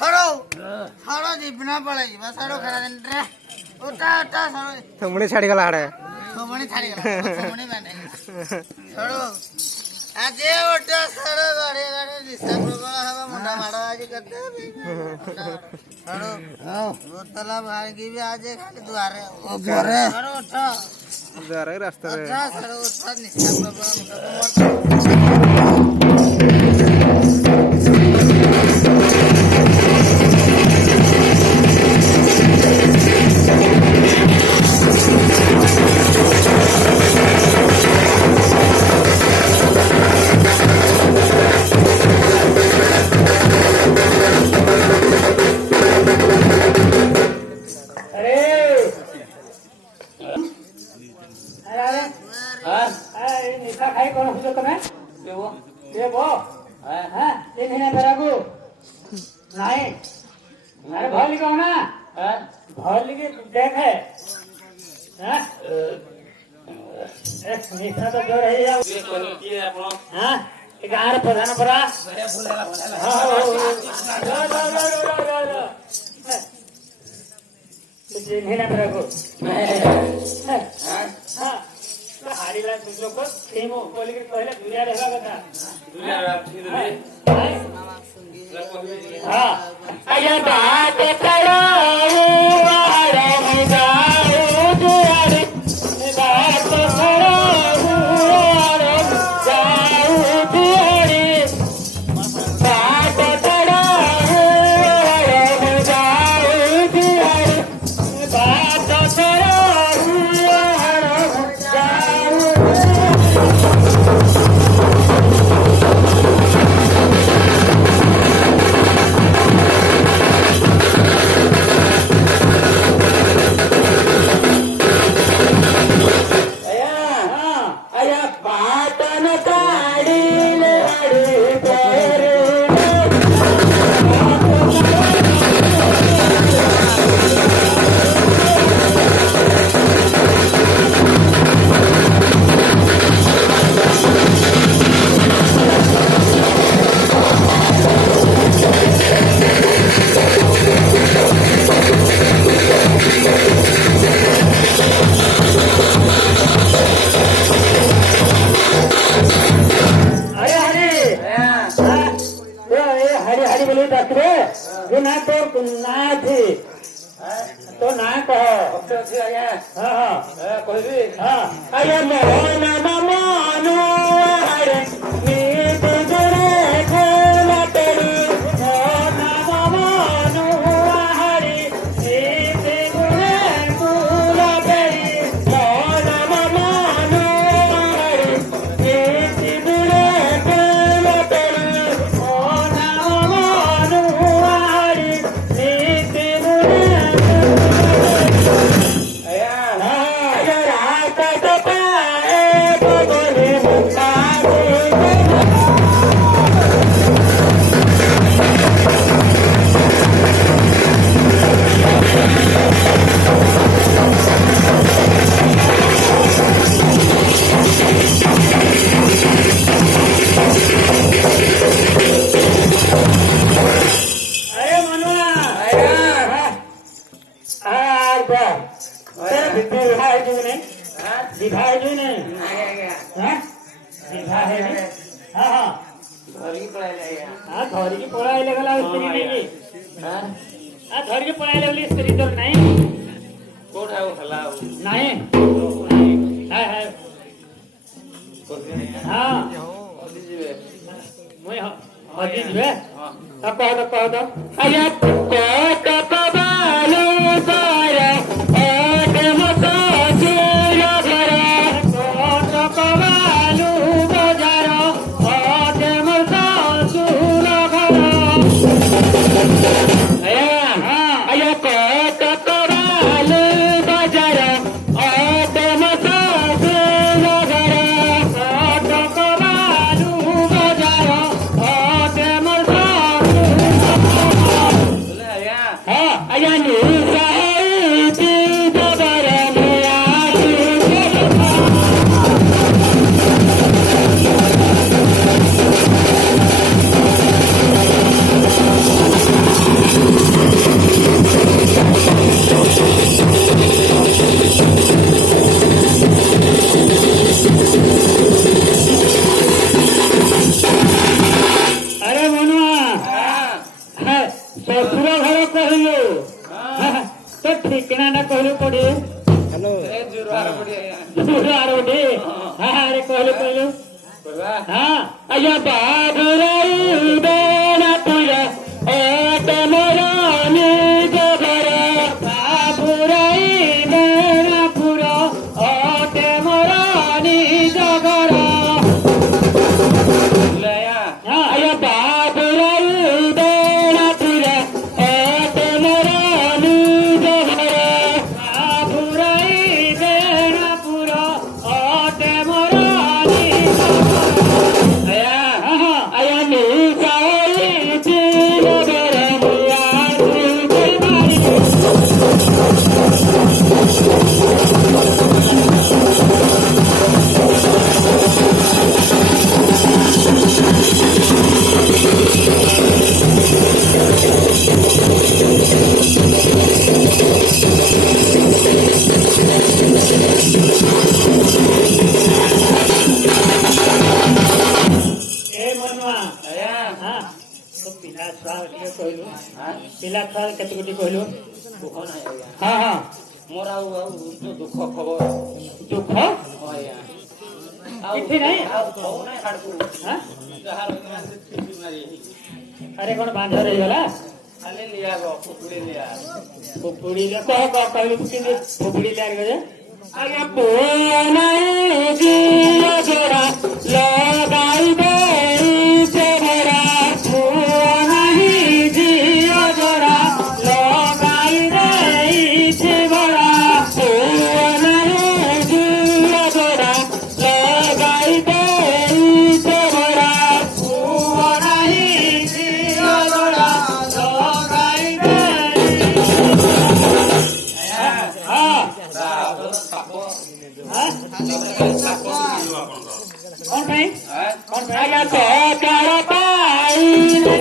ଛାଡ଼ ଛାଡ଼ ଯିବିନା ପଳେଇ ଯିବା ଛାଡ଼ ଖରା ଦିନରେ ଓଟା ଓଟା ଛାଡ଼ ଥୁମୁଣି ଛାଡ଼ିଗଲା ଆଡ଼େ ଥୁମୁଣି ଛାଡ଼ିଗଲା ଥୁମୁଣି ବାଣ୍ଡେ ଛାଡ଼ ଆଜି ଓଟା ଛାଡ଼ ଗାଡ଼ି ଗାଡ଼ି ଦିଶା ପ୍ରବଳ ହେବ ମୁଣ୍ଡା ମାଡ଼ ଆଜି କେତେ ଛାଡ଼ ବୋତଲ ଭାଙ୍ଗିବି ଆଜି ଖାଲି ଦୁଆରେ ଘରେ ଛାଡ଼ ଓଠ ଦ୍ୱାର ରାସ୍ତାରେ ଛାଡ଼ ଓଠ ନିଶା ପ୍ରବଳ ମୁଣ୍ଡ गाँव प्रधान परा हाड़ी लोक कहले दुनिया रहवा कथा हाँ आया बात करो ଶଶୁର ଘର କହିଲୁ ତ ଠିକଣା ଟା କହିଲୁ କୋଉଠି ହ୍ୟାଲୋ ଆରୋଡି ଆରେ କହିଲୁ ହଁ ଆଜ୍ଞା ବାବୁରାଇ ବେଣା ପୁରା ତମର ନିଜ ଘର ବାବୁରାଇ ବେଣା ପୁର ମୋର ନିଜ ଘର ଆଜ୍ଞା ବାବୁରାଇ ବେଣା ପୁରା ତମର ନିଜ ଘର ବାବୁରାଇ ବେଣା ପୁର ମୋର ନିଜ ପିଲା ଛୁଆ କେତେ ଗୋଟି କହିଲୁ ହଁ ହଁ ମୋର ଆଉ ଦୁଃଖ ଖବର ଦୁଃଖ କିଛି ନାହିଁ ଆରେ କଣ ବାନ୍ଧ ରହିଗଲା ଖାଲି ଲିଆଗ କୁକୁଡ଼ି ଲିଆ ପୁକୁଡ଼ି କହିଲୁ ପୁକୁଡ଼ି ଲାଗେ ଯେ ଆଜ୍ଞା ପୁଅ ନାହିଁ ଝିଅ ଜୋଡ଼ା ଲଗାଇ ଦେଇଛେ ଭରା ପୁଅ ନାହିଁ ଝିଅ ଜୋଡ଼ା ଲଗାଇ ଦେଇଛେ ଭରା ପୁଅ ନାହିଁ ଝିଅ ଜୋଡ଼ା ଲଗାଇ ଦେଇଛେ ଭରା ପୁଅ ନାହିଁ ଝିଅ ଜୋଡ଼ା ଲଗାଇ କଣ ପାଇଁ ଆଜ୍ଞା ସକାର ପାଇଲେ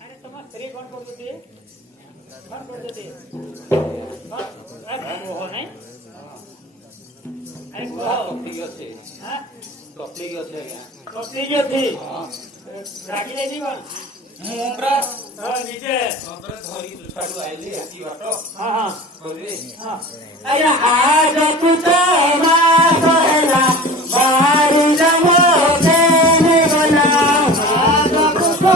ଆରେ ତମ ସ୍ତ୍ରୀ କଣ କରୁଛନ୍ତି କଣ କରୁଛନ୍ତି କୁହ ନାଇଁ ଆରେ କୁହ ଟପିକ୍ ଅଛି ହଁ ଟପିକ୍ ଅଛି ଆଜ୍ଞା ଠିକ ଅଛି ରାଗି ଯାଇନି କଣ ମୁଁ ପୁରା ହଁ ନିଜେ ଧରି ଛାଡୁ ଆଇଲି ଏଠି ବାଟ ହଁ ହଁ କରିବି ହଁ ଆଜ୍ଞା ଆଜକୁ ତ ମାସ ହେଲା ବାହାରୁ ଜମ ଗଲା ଆଜକୁ ତ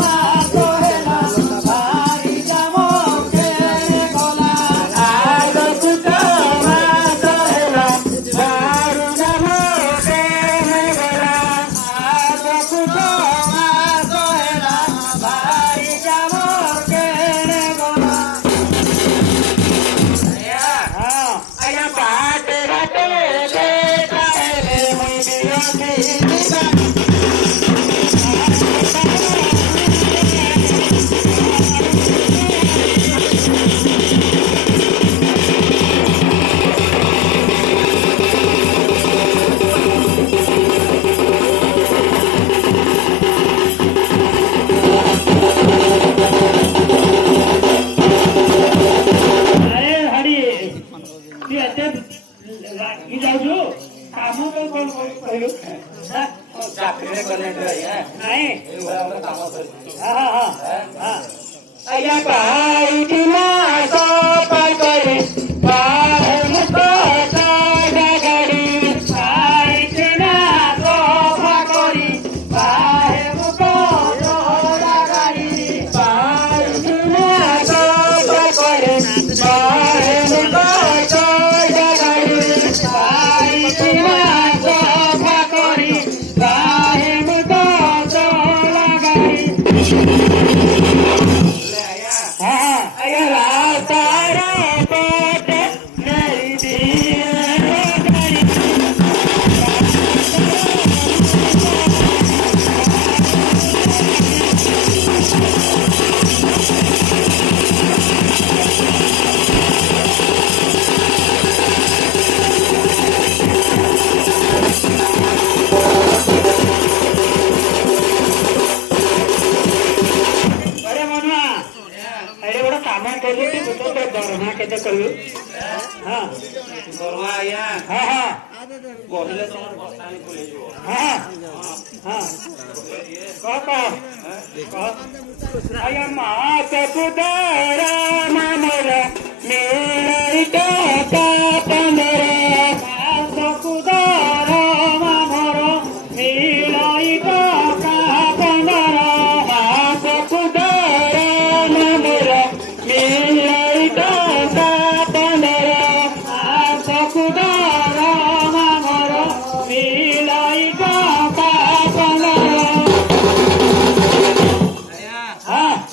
ମାସ ହେଲା ବାହାରି ଜମ ଗଲା ଆଜକୁ ତ ମାସ ହେଲା ବାହାରୁ ଜମ ଗଲା ଆଜକୁ ତ ମାସ ହେଲା ବାହାରି ଜମ ଗଲା ଆଜ୍ଞା ବାଟେ ବାଟେ ଆରେ ହରି ତୁ ଏତେ ରାଗି ଯାଉଛୁ କାମ କଣ କହିଲୁ ଚାକିରି କଲେ ଆଜ୍ଞା ନାଇଁ ଏଇଭଳିଆ ଗୋଟେ କାମ କରିଛି ଆଜ୍ଞା ପାଇଥିଲା ସଫା କରି ବାହେ ମୁଖ ଗାଡ଼ି ପାଇଥିଲା ସଫା କରି ବାହେ ମୁଖ ଗାଡ଼ି ପାଇଥିଲା ସଫା କରି ବାହେ ମୁଖ ଗାଡ଼ି ପାଇଥିଲା ସଫା କରି ବାହେ ମୁଖ ଗାଡ଼ି ଆଜ୍ଞା ହଁ ହଁ କହିଲେ ତମର ବସ୍ତାନି ଖୋଲିଯିବ। ହଁ ହଁ କହ ଆଜ୍ଞା ମା ଚକୁଦାର ମାମର ମିଳଇ ଟଙ୍କା 15 ଚକୁଦାର ମାମର ମିଳଇ ଟଙ୍କା 15 ଚକୁଦାର ମାମର ମିଳଇ ଟଙ୍କା 15 ଚକୁଦାର ମାମର ମିଳଇ ଟଙ୍କା 15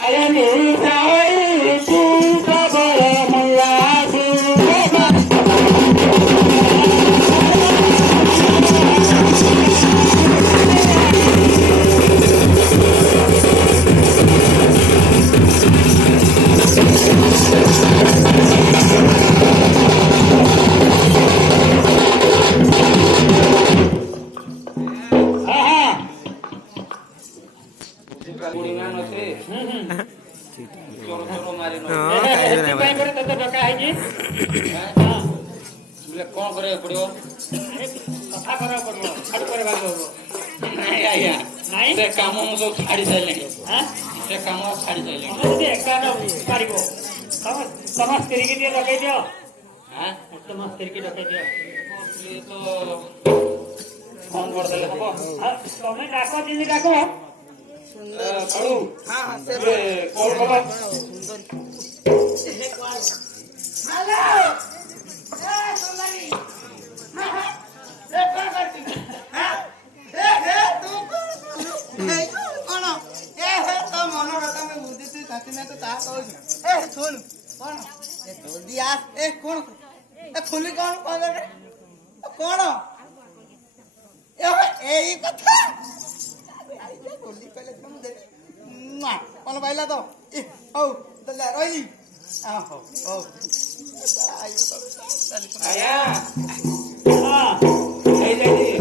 ଆଜ୍ଞା ନିରାଇ ଖବର ମଲା ବୁଢୀମା ନଥିଲେ ଚୋର ଚୋର ମାରି ହଁ ଖାଇବେ ନାହିଁ ସେଥିପାଇଁ ପରେ ତତେ ଡକା ହେଇଛି ବୋଲେ କଣ କରିବାକୁ ପଡିବ? କଥା କରିବାକୁ ପଡିବ ଛାଡୁ କରିବାକୁ ହବ ନାଇଁ ଆଜ୍ଞା ନାଇଁ ସେ କାମ ମୁଁ ସବୁ ଛାଡି ସାରିଲିଣି। ଆଁ? ସେ କାମ ଛାଡି ସାରିଲିଣି। ତମେ ଯଦି ଏକା ନ ପାରିବ ତମ ସ୍ତ୍ରୀକି ଟିକେ ଡକେଇ ଦିଅ ଆଁ? ତମ ସ୍ତ୍ରୀକି ଡକେଇ ଦିଅ ଇଏ ତ ଫୋନ କରିଦେଲେ ହବ। ତମେ ଡାକ ଯେମିତି ଡାକ କାଳୁ ହଁ ହଁ ସେ ଇଏ କଲ୍ କଲ। କଣ ଏ ହେ ତୋ ମନ କଥା ମୁଁ ବୁଝିଛି ସାଥି ନା ତ ତାହା କହୁଛୁ ଏ ଶୁଣ କଣ ଏ ଜଲ୍ଦି ଆସ ଏ କଣ ଏ ଖୋଲି କଣ କଣ କଣ ଏଇ କଥା ଖୋଲି କହିଲେ କଣ ଦେବି କଣ ପାଇଲା ତ ଏ ହଉ ତାହେଲେ ରହିଲି ହଉ ହଉ ଆଜ୍ଞା ହେଇଯାଇଛି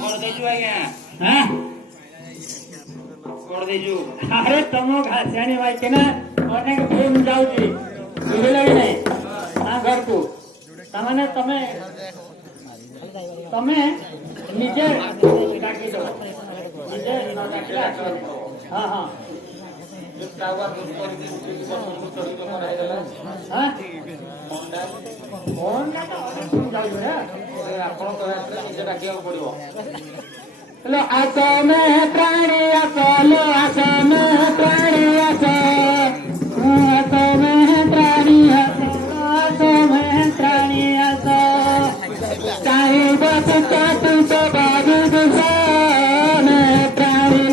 କରିଦେଇଛୁ ଆଜ୍ଞା କରିଦେଇଛୁ। ଆରେ ତମ ଘାସିଆଣି ଭାଇ ନା ଅନେକ ଫିଲ୍ମ ଯାଉଛି ବୁଝିଲ କି ନାଇଁ ତା ଘରକୁ ତାମାନେ ତମେ ନିଜେ ଡାକିଦ ନିଜେ ନ ଡାକିଲେ ଆସିବନି ହଁ ହଁ ଫୋନଟା ତ ଅନେକ ଯାଉଛି ନା ଆପଣଙ୍କ ନିଜେ ଡାକିବାକୁ ପଡିବ। लो आसमे प्राणी आसलो आसमे प्राणी आसमे प्राणी आसमे प्राणी आस चाहे बस काटू तो बाबू दुसाने प्राणी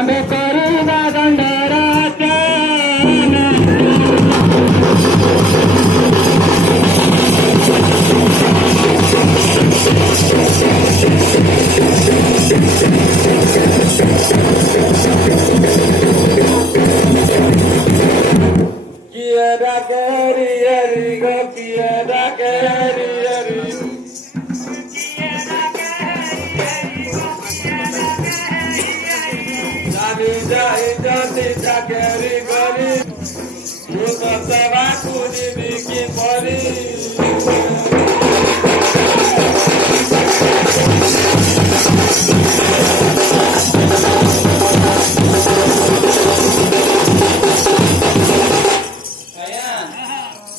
अबे करूँगा दंडरा Kiada kari ari go kiada kari ari Jadi jai jati jakari gari Muka saraku dibikin pori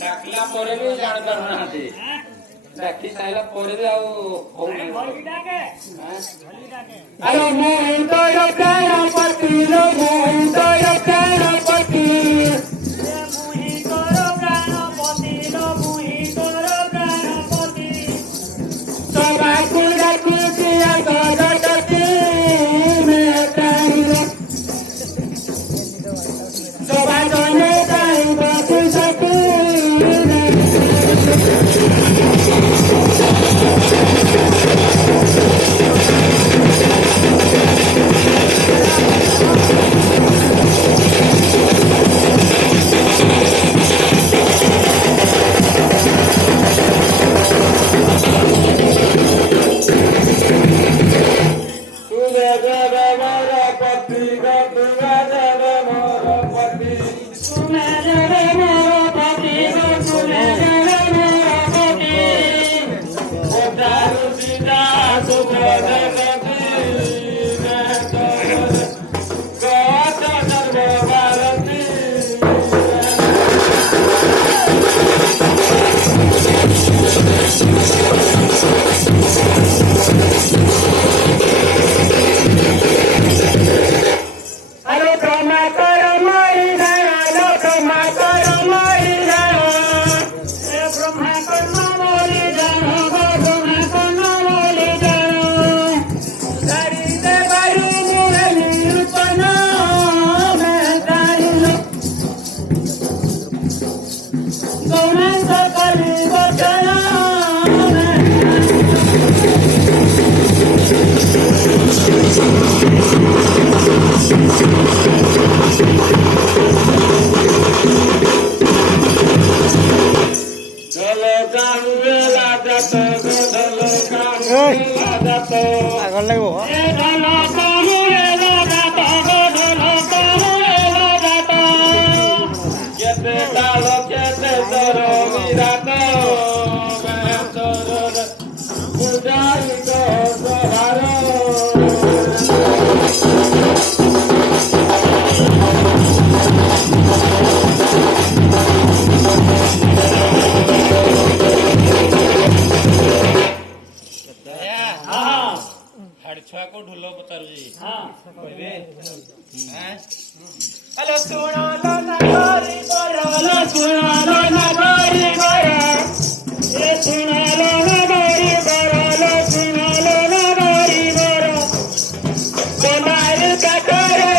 ଡାକିଲା ପରେ ବି ଜାଣିପାରୁନାହାନ୍ତି। ଡାକି ସାରିଲା ପରେ ବି ଆଉ ହଉନାହିଁ। Alo mundo yo quiero partir, lo mundo yo quiero partir. Mundo yo quiero partir, lo mundo yo quiero partir. Soba kuda kudia goda dati me tairo. Soba done tairo kusati. गौरांचा कली बसला আগৰ লাগিব ଛୁଆକୁ ଢୋଲ ପଚାରୁଛି କହିବେ Hello, Sunalo Nagari Gora, Hello, Sunalo Nagari Gora, Sunalo Nagari Gora, Sunalo Nagari Gora, Tomar el cacare,